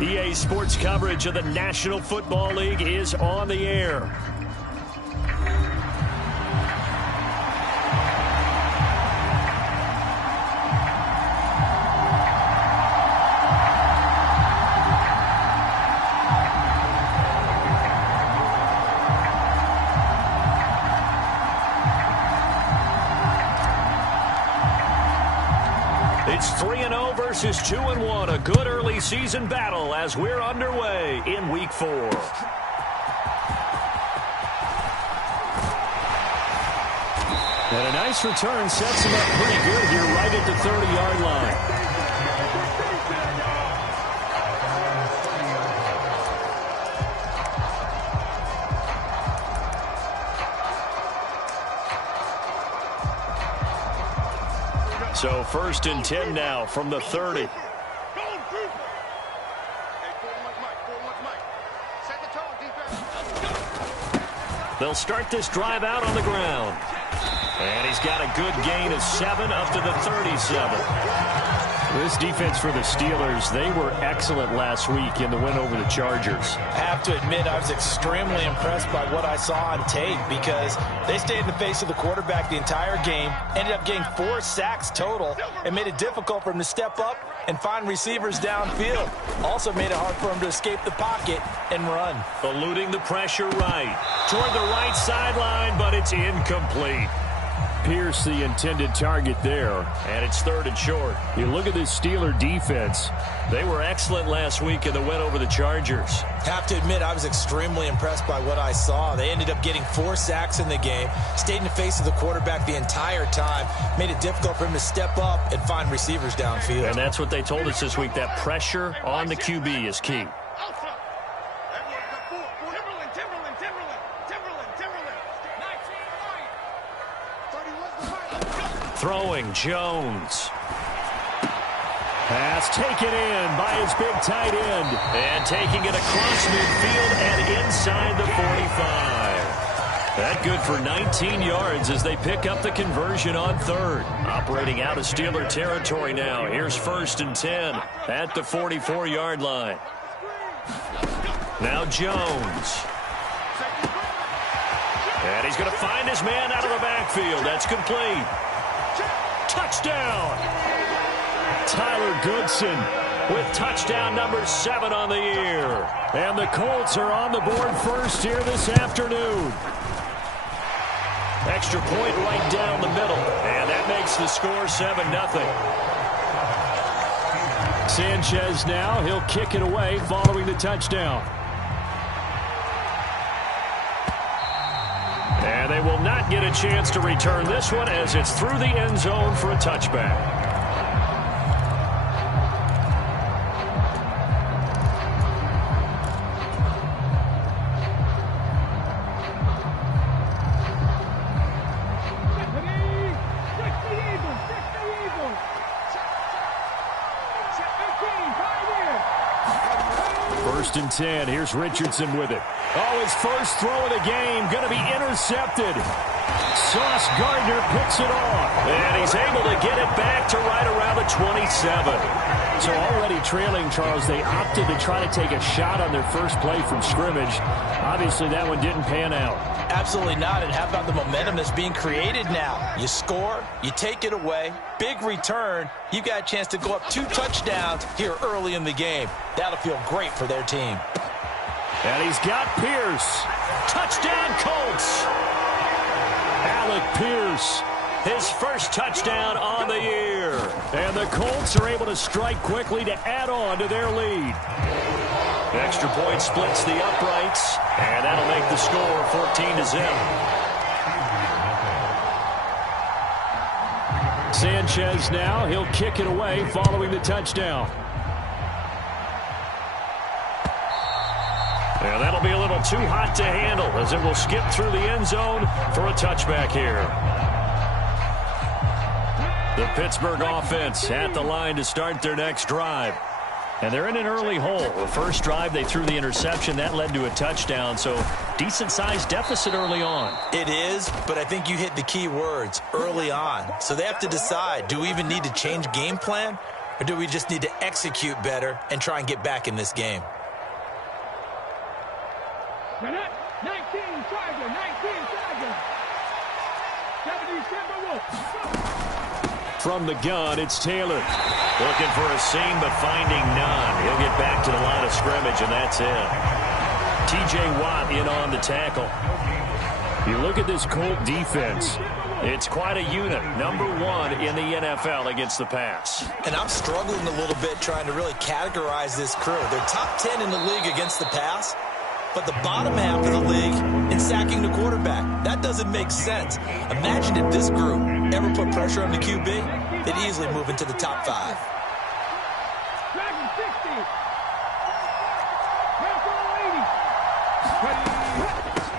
EA Sports coverage of the National Football League is on the air. It's 3-0 versus 2-1. A good early season battle as we're underway in Week 4. And a nice return sets him up pretty good here right at the 30-yard line. So 1st and 10 now from the 30. They'll start this drive out on the ground. And he's got a good gain of 7 up to the 37. This defense for the Steelers, they were excellent last week in the win over the Chargers. I have to admit, I was extremely impressed by what I saw on tape because they stayed in the face of the quarterback the entire game, ended up getting 4 sacks total, and made it difficult for him to step up and find receivers downfield. Also made it hard for him to escape the pocket and run. Eluding the pressure right. Toward the right sideline, but it's incomplete. Pierce the intended target there. And it's 3rd and short. You look at this Steeler defense. They were excellent last week in the win over the Chargers. Have to admit, I was extremely impressed by what I saw. They ended up getting 4 sacks in the game, stayed in the face of the quarterback the entire time, made it difficult for him to step up and find receivers downfield. And that's what they told us this week, that pressure on the QB is key. Throwing Jones. Pass taken in by his big tight end. And taking it across midfield and inside the 45. That good for 19 yards as they pick up the conversion on 3rd. Operating out of Steeler territory now. Here's 1st and 10 at the 44-yard line. Now Jones. And he's going to find his man out of the backfield. That's complete. Touchdown! Tyler Goodson with touchdown number 7 on the year. And the Colts are on the board first here this afternoon. Extra point right down the middle. And that makes the score 7-0. Sanchez now, he'll kick it away following the touchdown. And they will not get a chance to return this one as it's through the end zone for a touchback. First and 10. Here's Richardson with it. Oh, his first throw of the game going to be intercepted. Sauce Gardner picks it off. And he's able to get it back to right around the 27. So already trailing, Charles, they opted to try to take a shot on their first play from scrimmage. Obviously, that one didn't pan out. Absolutely not. And how about the momentum that's being created now? You score, you take it away, big return. You've got a chance to go up 2 touchdowns here early in the game. That'll feel great for their team. And he's got Pierce. Touchdown, Colts! Alec Pierce. His first touchdown on the year. And the Colts are able to strike quickly to add on to their lead. Extra point splits the uprights, and that'll make the score 14-0. Sanchez now, he'll kick it away following the touchdown. And that'll be a little too hot to handle as it will skip through the end zone for a touchback here. The Pittsburgh offense at the line to start their next drive. And they're in an early hole. The first drive, they threw the interception. That led to a touchdown, so decent-sized deficit early on. It is, but I think you hit the key words, early on. So they have to decide, do we even need to change game plan? or do we just need to execute better and try and get back in this game? 19 Tiger, 19 Tiger. 77 Wolf. From the gun, it's Taylor. Looking for a seam, but finding none. He'll get back to the line of scrimmage, and that's it. T.J. Watt in on the tackle. You look at this Colt defense. It's quite a unit. Number 1 in the NFL against the pass. And I'm struggling a little bit trying to really categorize this crew. They're top 10 in the league against the pass, but the bottom half of the league in sacking the quarterback. That doesn't make sense. Imagine if this group ever put pressure on the QB, they'd easily move into the top 5. Dragon 60.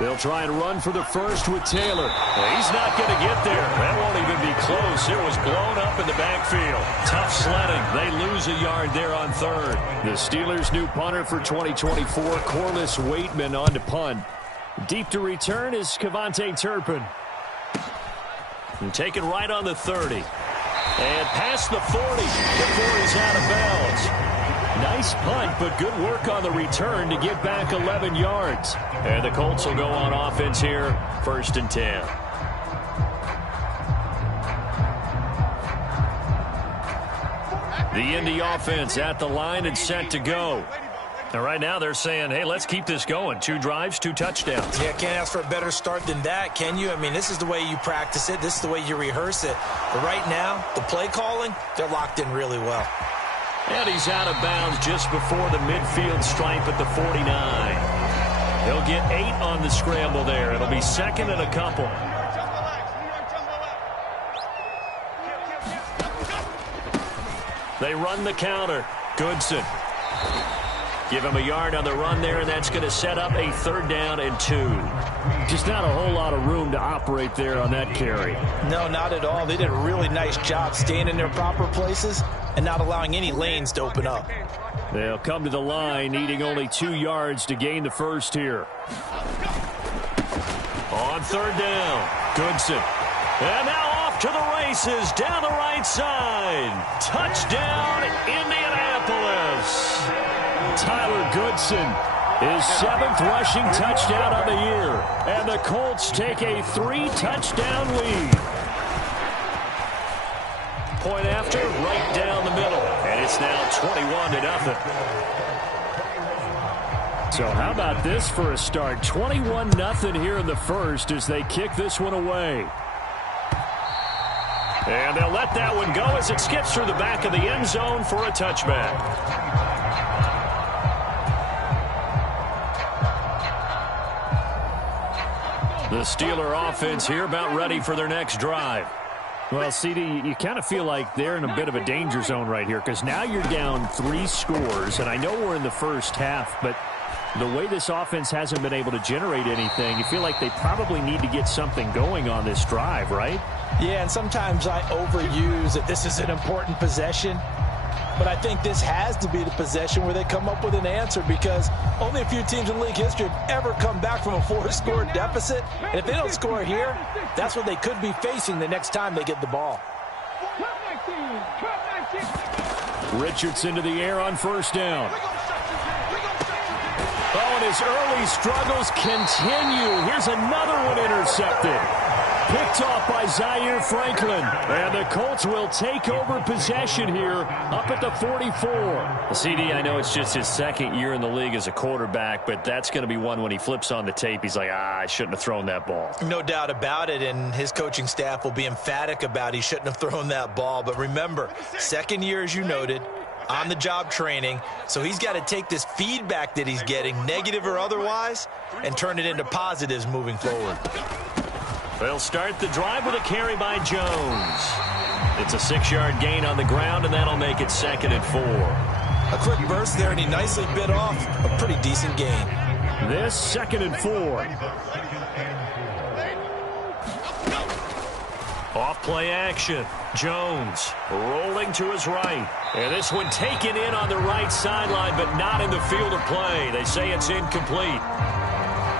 They'll try and run for the first with Taylor. Well, he's not going to get there. That won't even be close. It was blown up in the backfield. Tough sledding. They lose a yard there on third. The Steelers' new punter for 2024, Corliss Waitman, on to punt. Deep to return is Kevontae Turpin. And taken right on the 30. And past the 40 before he's out of bounds. Nice punt, but good work on the return to get back 11 yards. And the Colts will go on offense here, 1st and 10. The Indy offense at the line and set to go. And right now they're saying, hey, let's keep this going. 2 drives, 2 touchdowns. Yeah, can't ask for a better start than that, can you? I mean, this is the way you practice it. This is the way you rehearse it. But right now, the play calling, they're locked in really well. And he's out of bounds just before the midfield stripe at the 49. He'll get 8 on the scramble there. It'll be 2nd and a couple. They run the counter. Goodson. Give him a yard on the run there, and that's going to set up a 3rd down and 2. Just not a whole lot of room to operate there on that carry. No, not at all. They did a really nice job staying in their proper places and not allowing any lanes to open up. They'll come to the line, needing only 2 yards to gain the first here. On 3rd down, Goodson. And now off to the races down the right side. Touchdown, Indianapolis. Tyler Goodson, his 7th rushing touchdown on the year. And the Colts take a 3-touchdown lead. Point after, right down the middle. And it's now 21-0. So how about this for a start? 21-0 here in the first as they kick this one away. And they'll let that one go as it skips through the back of the end zone for a touchback. The Steeler offense here about ready for their next drive. Well, CD, you kind of feel like they're in a bit of a danger zone right here because now you're down 3 scores, and I know we're in the first half, but the way this offense hasn't been able to generate anything, you feel like they probably need to get something going on this drive, right? Yeah, and sometimes I overuse that this is an important possession. But I think this has to be the possession where they come up with an answer because only a few teams in league history have ever come back from a 4-score deficit. And if they don't score here, that's what they could be facing the next time they get the ball. Richardson to the air on 1st down. Oh, and his early struggles continue. Here's another one intercepted. Picked off by Zaire Franklin. And the Colts will take over possession here up at the 44. CD, I know it's just his 2nd year in the league as a quarterback, but that's going to be one when he flips on the tape. He's like, I shouldn't have thrown that ball. No doubt about it, and his coaching staff will be emphatic about he shouldn't have thrown that ball. But remember, 2nd year, as you noted, on-the-job training, so he's got to take this feedback that he's getting, negative or otherwise, and turn it into positives moving forward. They'll start the drive with a carry by Jones. It's a 6-yard gain on the ground, and that'll make it 2nd and 4. A quick burst there, and he nicely bit off a pretty decent gain. This 2nd and 4. Off play action. Jones rolling to his right. And this one taken in on the right sideline, but not in the field of play. They say it's incomplete.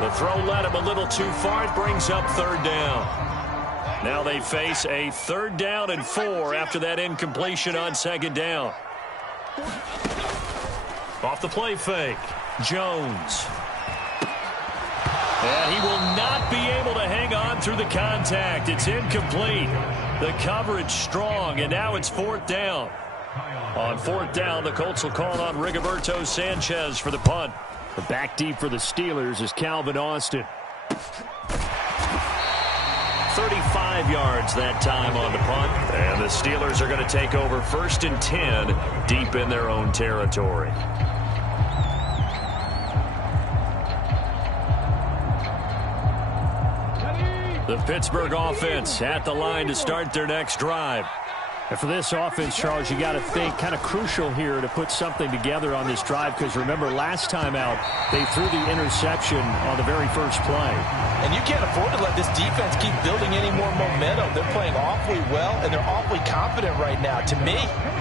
The throw led him a little too far. It brings up 3rd down. Now they face a 3rd down and 4 after that incompletion on 2nd down. Off the play fake, Jones. And he will not be able to hang on through the contact. It's incomplete. The coverage strong, and now it's 4th down. On 4th down, the Colts will call on Rigoberto Sanchez for the punt. The back deep for the Steelers is Calvin Austin. 35 yards that time on the punt. And the Steelers are going to take over 1st and 10 deep in their own territory. The Pittsburgh offense at the line to start their next drive. And for this offense, Charles, you got to think kind of crucial here to put something together on this drive, because remember last time out they threw the interception on the very first play. And you can't afford to let this defense keep building any more momentum. They're playing awfully well, and they're awfully confident right now. To me,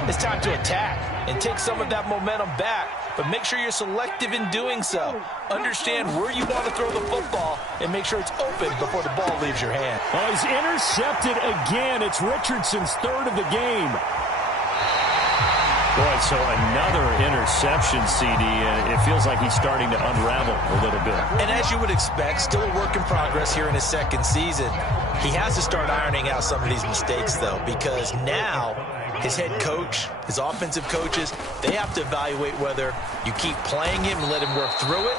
it's time to attack and take some of that momentum back, but make sure you're selective in doing so. Understand where you want to throw the football and make sure it's open before the ball leaves your hand. Oh, he's intercepted again. It's Richardson's 3rd of the game. Boy, so another interception, CD, and it feels like he's starting to unravel a little bit. And as you would expect, still a work in progress here in his 2nd season. He has to start ironing out some of these mistakes, though, because now his head coach, his offensive coaches, they have to evaluate whether you keep playing him and let him work through it,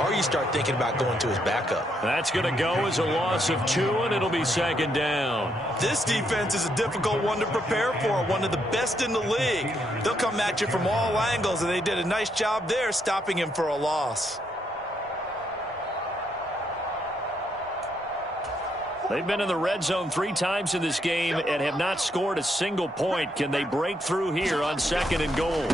or you start thinking about going to his backup. That's going to go as a loss of 2, and it'll be 2nd down. This defense is a difficult one to prepare for, one of the best in the league. They'll come at you from all angles, and they did a nice job there stopping him for a loss. They've been in the red zone 3 times in this game and have not scored a single point. Can they break through here on 2nd and goal?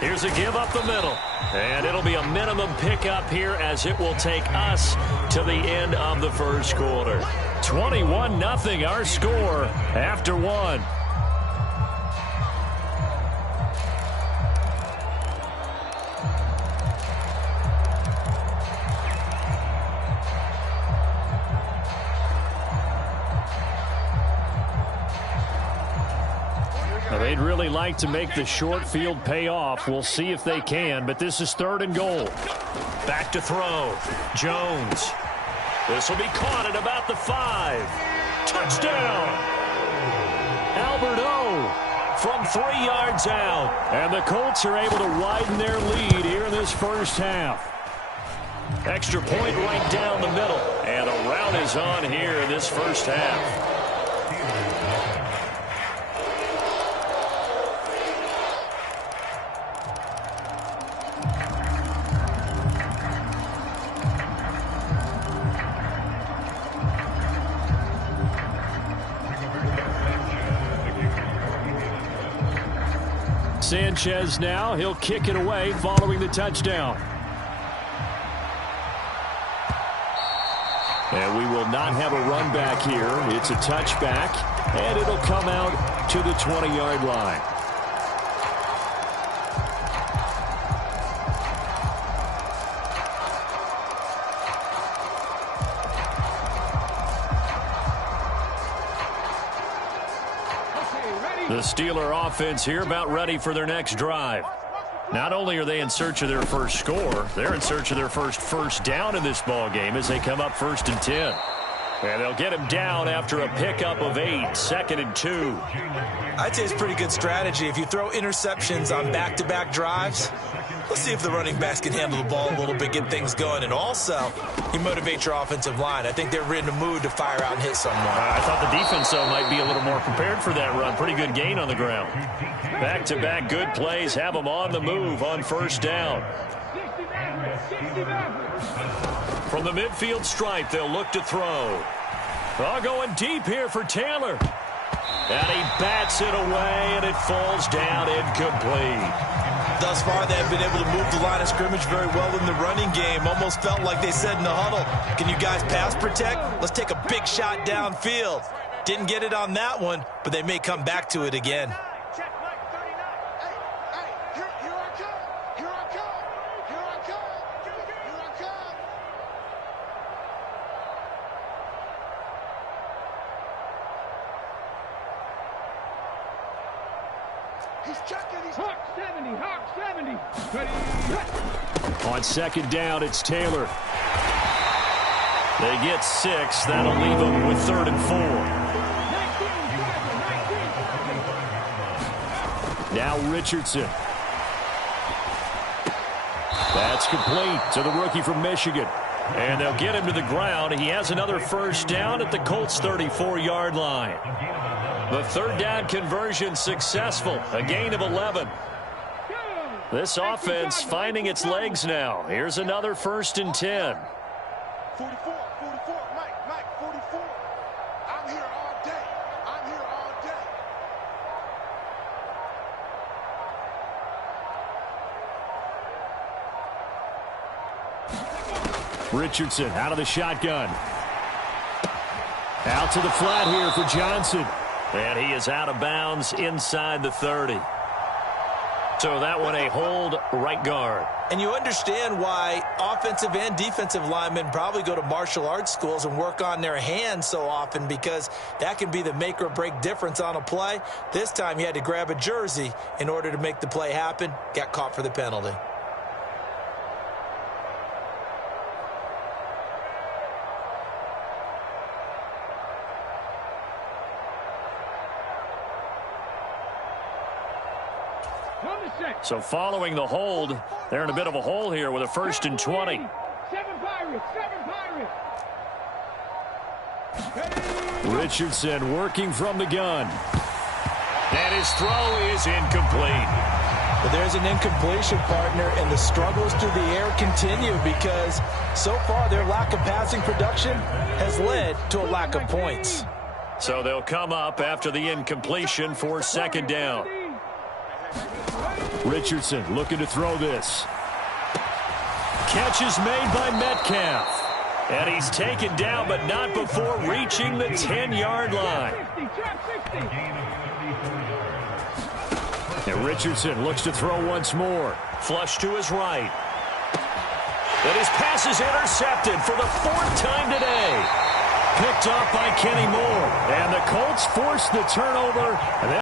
Here's a give up the middle. And it'll be a minimum pickup here as it will take us to the end of the 1st quarter. 21-0 our score after 1. They'd really like to make the short field pay off. We'll see if they can, but this is 3rd and goal. Back to throw. Jones. This will be caught at about the 5. Touchdown. Albert O from 3 yards out. And the Colts are able to widen their lead here in this 1st half. Extra point right down the middle. And a rout is on here in this 1st half. Sanchez now, he'll kick it away following the touchdown. And we will not have a run back here. It's a touchback, and it'll come out to the 20-yard line. The Steeler offense here about ready for their next drive. Not only are they in search of their first score, they're in search of their first down in this ball game as they come up 1st and 10. And they'll get him down after a pickup of 8, 2nd and 2. I'd say it's pretty good strategy. If you throw interceptions on back-to-back drives, let's see if the running backs can handle the ball a little bit, get things going. And also, you motivate your offensive line. I think they're in the mood to fire out and hit someone. I thought the defense, though, might be a little more prepared for that run. Pretty good gain on the ground. Back-to-back good plays have them on the move on 1st down. From the midfield stripe, they'll look to throw. Going deep here for Taylor. And he bats it away, and it falls down incomplete. Thus far, they have been able to move the line of scrimmage very well in the running game. Almost felt like they said in the huddle, can you guys pass protect? Let's take a big shot downfield. Didn't get it on that one, but they may come back to it again. Hawk 70, Hawk 70. Ready. On second down, it's Taylor. They get 6. That'll leave them with 3rd and 4. 19, Now Richardson. That's complete to the rookie from Michigan. And they'll get him to the ground. He has another first down at the Colts' 34-yard line. The 3rd down conversion successful. A gain of 11. This offense finding its legs now. Here's another 1st and 10. 44, Mike, 44. I'm here all day. Richardson out of the shotgun. Out to the flat here for Johnson. And he is out of bounds inside the 30. So that one a hold right guard. And you understand why offensive and defensive linemen probably go to martial arts schools and work on their hands so often, because that can be the make or break difference on a play. This time he had to grab a jersey in order to make the play happen. Got caught for the penalty. So following the hold, they're in a bit of a hole here with a 1st and 20. 7 Pirates. Richardson working from the gun. And his throw is incomplete. But there's an incompletion, partner, and the struggles through the air continue because so far their lack of passing production has led to a lack of points. So they'll come up after the incompletion for 2nd down. Richardson looking to throw this. Catch is made by Metcalf. And he's taken down, but not before reaching the 10-yard line. And Richardson looks to throw once more. Flush to his right. And his pass is intercepted for the 4th time today. Picked off by Kenny Moore. And the Colts force the turnover.